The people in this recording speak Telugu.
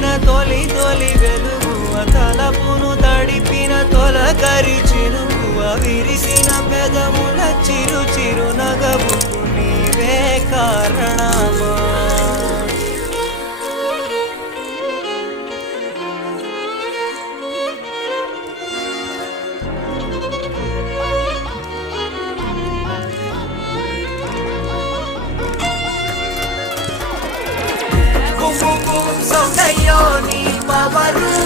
కురిసిన తొలి తొలి వెలుగువ తలపును తడిపిన తొలకరి చినుకువ విరిసిన పెదముల చిరు చిరు నగవుకు నీవే కారణమా సౌందర్యో నీ పవరు